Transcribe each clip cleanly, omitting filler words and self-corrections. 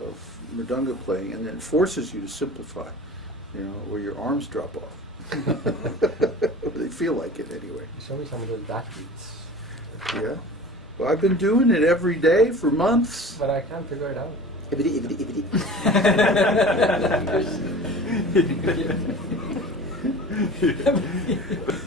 of mridanga playing, and then forces you to simplify, where your arms drop off. They feel like it anyway. Show me some of those backbeats. Yeah. Well, I've been doing it every day for months. But I can't figure it out. Ibidi, ibidi, ibidi.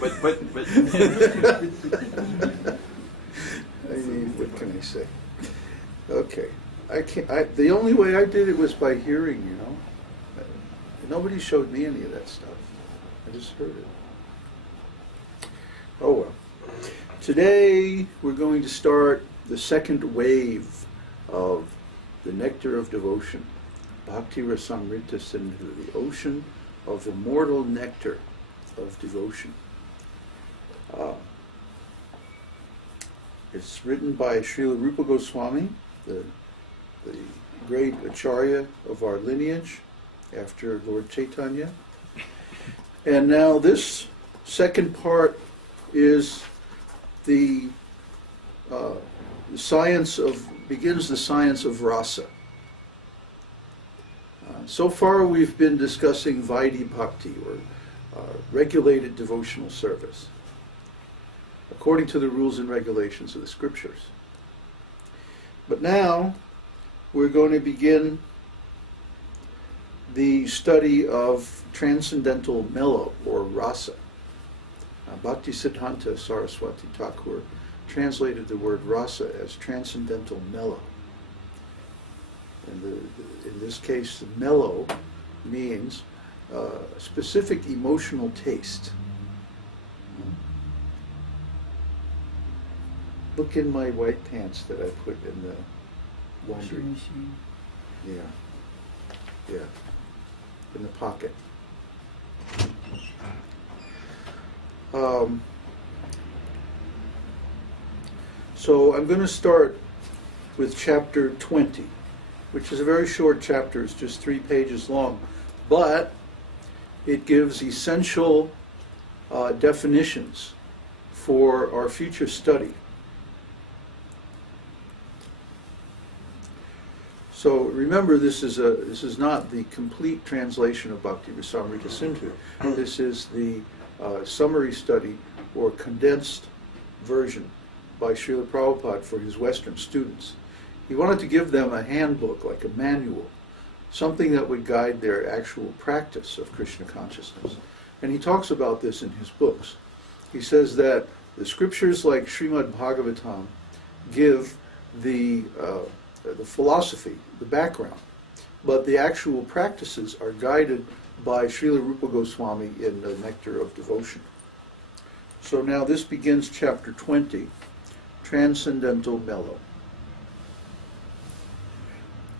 but I mean, what can I say? Okay. The only way I did it was by hearing, Nobody showed me any of that stuff. I just heard it. Oh well. Today we're going to start the second wave of the Nectar of Devotion, Bhakti-rasāmr, Sindhu, the ocean of immortal nectar of devotion. It's written by Śrīla Rūpa Gosvāmī, the great acharya of our lineage, after Lord Chaitanya. And now this second part is the science of rasa. So far we've been discussing Vaidhi Bhakti, or regulated devotional service, according to the rules and regulations of the scriptures. But now we're going to begin the study of Transcendental Mellow, or rasa. Bhaktisiddhanta Saraswati Thakur translated the word rasa as Transcendental Mellow. And in this case, the mellow means specific emotional taste. Look in my white pants that I put in the laundry. Yeah. Yeah. In the pocket. So I'm going to start with chapter 20, which is a very short chapter. It's just 3 pages long, but it gives essential definitions for our future study. So remember, this is not the complete translation of Bhakti-rasāmr Sindhu. This is the summary study or condensed version by Śrīla Prabhupada for his Western students. He wanted to give them a handbook, like a manual, something that would guide their actual practice of Krishna consciousness. And he talks about this in his books. He says that the scriptures like Srimad Bhagavatam give the philosophy, the background, but the actual practices are guided by Śrīla Rūpa Gosvāmī in the Nectar of Devotion. So now this begins chapter 20, Transcendental Mellow.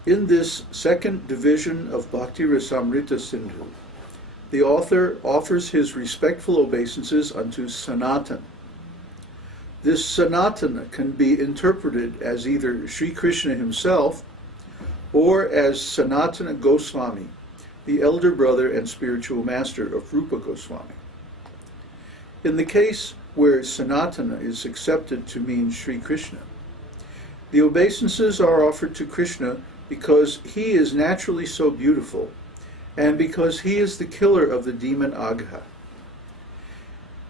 In this second division of Bhakti-rasāmr Sindhu, the author offers his respectful obeisances unto Sanatana. This Sanatana can be interpreted as either Sri Krishna himself or as Sanatana Gosvāmī, the elder brother and spiritual master of Rupa Gosvāmī. In the case where Sanatana is accepted to mean Sri Krishna, the obeisances are offered to Krishna because he is naturally so beautiful and because he is the killer of the demon Agha.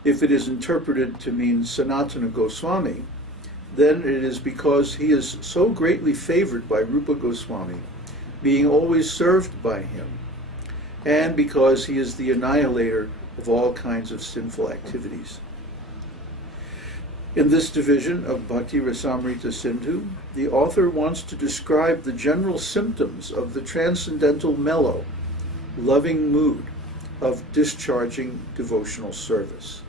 If it is interpreted to mean Sanatana Gosvāmī, then it is because he is so greatly favored by Rupa Gosvāmī, being always served by him, and because he is the annihilator of all kinds of sinful activities. In this division of Bhakti-rasāmr Sindhu, the author wants to describe the general symptoms of the transcendental mellow, loving mood of discharging devotional service.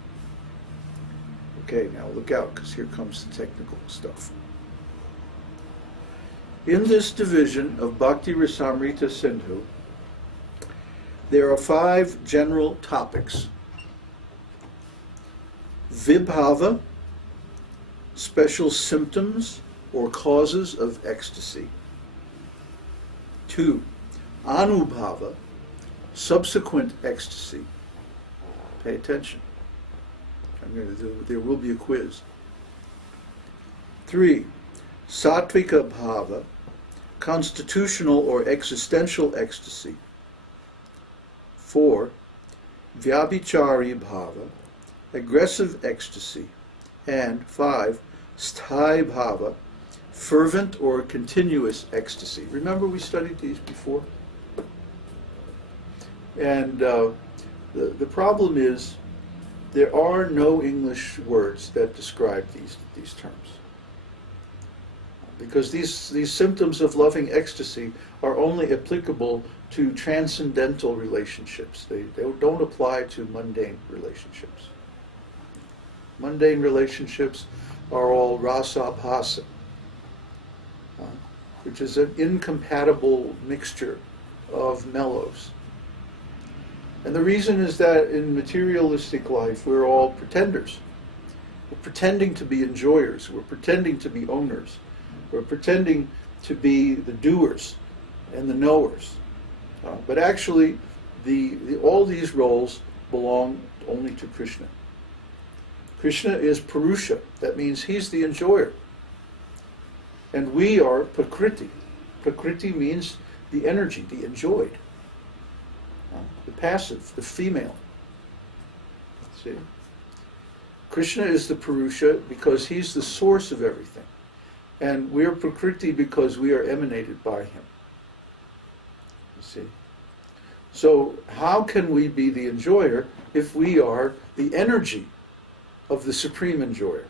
Okay, now look out, because here comes the technical stuff. In this division of Bhakti-rasāmr Sindhu, there are 5 general topics. Vibhāva, special symptoms or causes of ecstasy. 2. Anubhāva, subsequent ecstasy. Pay attention. There will be a quiz. 3. Sāttvika-bhāva, constitutional or existential ecstasy. 4. Vyabhicārī-bhāva, aggressive ecstasy. And 5. Sthāyi-bhāva, fervent or continuous ecstasy. Remember we studied these before? And the problem is there are no English words that describe these terms. Because these symptoms of loving ecstasy are only applicable to transcendental relationships. They don't apply to mundane relationships. Mundane relationships are all rasa phasa, which is an incompatible mixture of mellows. And the reason is that in materialistic life we're all pretenders. We're pretending to be enjoyers. We're pretending to be owners. We're pretending to be the doers and the knowers. But actually, all these roles belong only to Krishna. Krishna is Purusha. That means he's the enjoyer. And we are Prakriti. Prakriti means the energy, the enjoyed. The passive, the female. See? Krishna is the Purusha because he's the source of everything. And we're Prakriti because we are emanated by him. You see? So how can we be the enjoyer if we are the energy of the supreme enjoyer?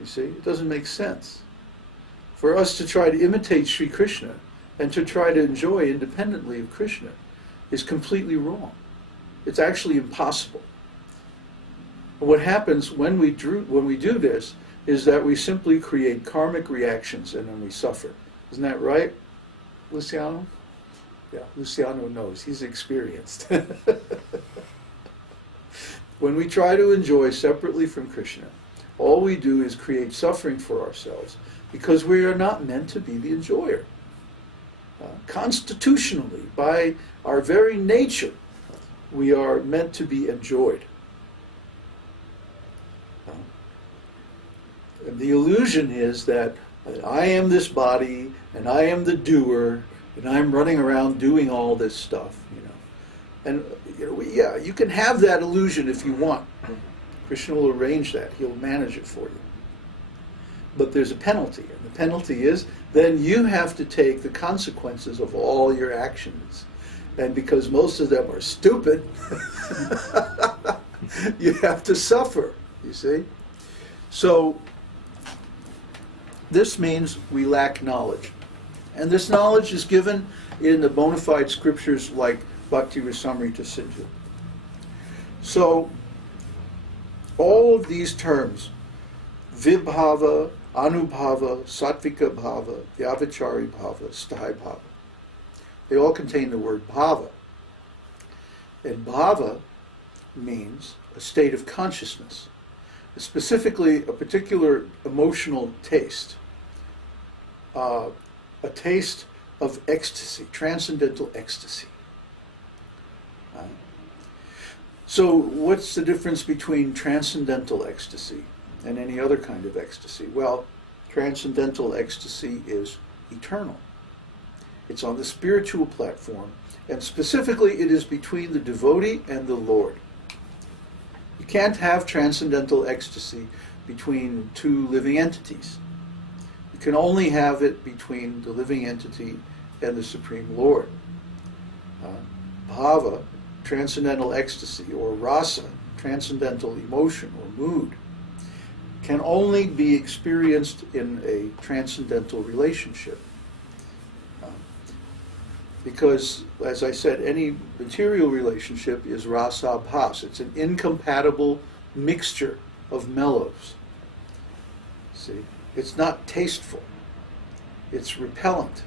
You see? It doesn't make sense. For us to try to imitate Sri Krishna and to try to enjoy independently of Krishna is completely wrong. It's actually impossible. And what happens when we do this is that we simply create karmic reactions and then we suffer. Isn't that right, Luciano? Yeah, Luciano knows. He's experienced. When we try to enjoy separately from Krishna, all we do is create suffering for ourselves because we are not meant to be the enjoyer. Constitutionally, by our very nature, we are meant to be enjoyed. And the illusion is that I am this body, and I am the doer, and I'm running around doing all this stuff, And you can have that illusion if you want. Krishna will arrange that. He'll manage it for you. But there's a penalty, and the penalty is then you have to take the consequences of all your actions. And because most of them are stupid, you have to suffer, you see? So this means we lack knowledge. And this knowledge is given in the bona fide scriptures like Bhakti-rasāmr, ta-sindhu. So all of these terms, vibhāva, anubhāva, sāttvika-bhāva, vyabhicārī-bhāva, sthāyi-bhāva, they all contain the word bhāva. And bhāva means a state of consciousness, specifically a particular emotional taste, a taste of ecstasy, transcendental ecstasy. So what's the difference between transcendental ecstasy and any other kind of ecstasy? Well, transcendental ecstasy is eternal. It's on the spiritual platform, and specifically it is between the devotee and the Lord. You can't have transcendental ecstasy between two living entities. You can only have it between the living entity and the Supreme Lord. Bhava, transcendental ecstasy, or rasa, transcendental emotion or mood, can only be experienced in a transcendental relationship. Because, as I said, any material relationship is rasa bhas. It's an incompatible mixture of mellows. See? It's not tasteful. It's repellent.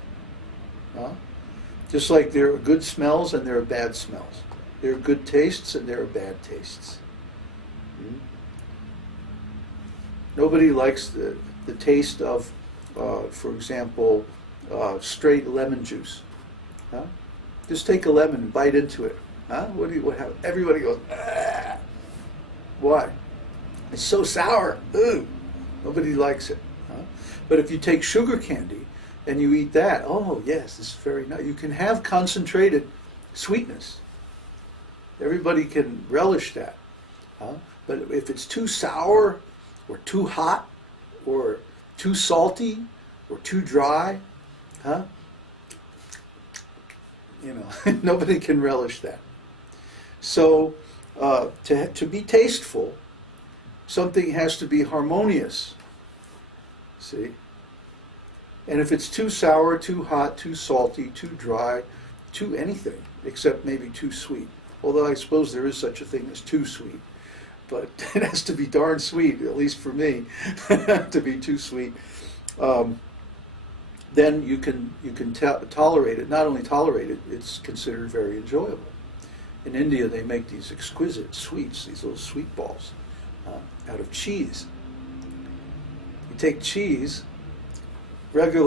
Just like there are good smells and there are bad smells. There are good tastes and there are bad tastes. Nobody likes the taste of, for example, straight lemon juice. Just take a lemon and bite into it. Everybody goes, ah! Why? It's so sour. Ugh. Nobody likes it. But if you take sugar candy and you eat that. Oh yes, this is very nice. You can have concentrated sweetness. Everybody can relish that. But if it's too sour, or too hot, or too salty, or too dry, nobody can relish that. So to be tasteful, something has to be harmonious. See? And if it's too sour, too hot, too salty, too dry, too anything, except maybe too sweet. Although I suppose there is such a thing as too sweet. But it has to be darn sweet, at least for me, to be too sweet. Then you can tolerate it. Not only tolerate it, it's considered very enjoyable. In India, they make these exquisite sweets, these little sweet balls, out of cheese. You take cheese, regular